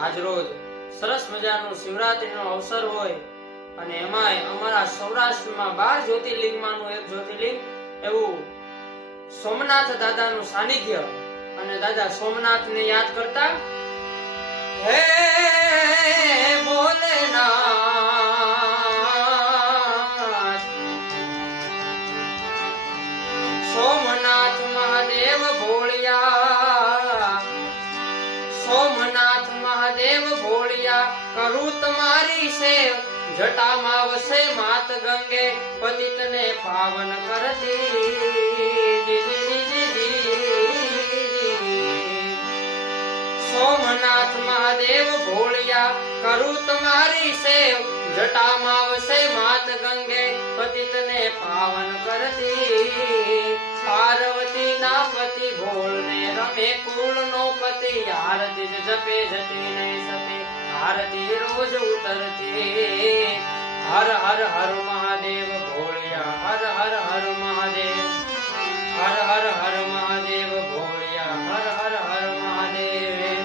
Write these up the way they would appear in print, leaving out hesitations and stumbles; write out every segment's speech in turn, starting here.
આજ રોજ સરસ મજાનું શિવરાત્રીનો અવસર હોય અને એમાંય અમારા સૌરાષ્ટ્રમાં 12 જ્યોતિર્લિંગમાંનું એક જ્યોતિર્લિંગ એવું સોમનાથ દાદાનું સાનિધ્ય અને દાદા સોમનાથને યાદ કરતા હે ભોલેનાથ સોમનાથ મહાદેવ ભોળિયા સોમનાથ મહાદેવ ભોળિયા કરું તમારી સેવ જટામાં વસે માત ગંગે પતિતને પાવન કરતી સોમનાથ મહાદેવ ભોળિયા કરું તમારી સેવ જટામાં વસે માત ગંગે પતિતને પાવન કરતી પાર્વતી ના પતિ ભોળને રમે કુળ નો પતિ આરતી જપે જતી ને સતે આરતી રોજ ઉતરતી હર હર હર મહાદેવ ભોળિયા હર હર હર મહાદેવ હર હર હર મહાદેવ ભોળિયા હર હર હર મહાદેવ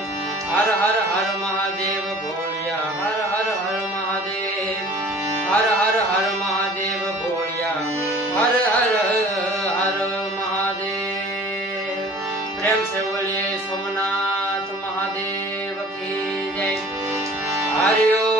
હર હર હર મહાદેવ ભોળિયા હર હર હર મહાદેવ હર હર હર મહાદેવ ભોળિયા હર હર હર મહાદેવ પ્રેમ से बोलिए सोमनाथ महादेव की जय हरि ओम।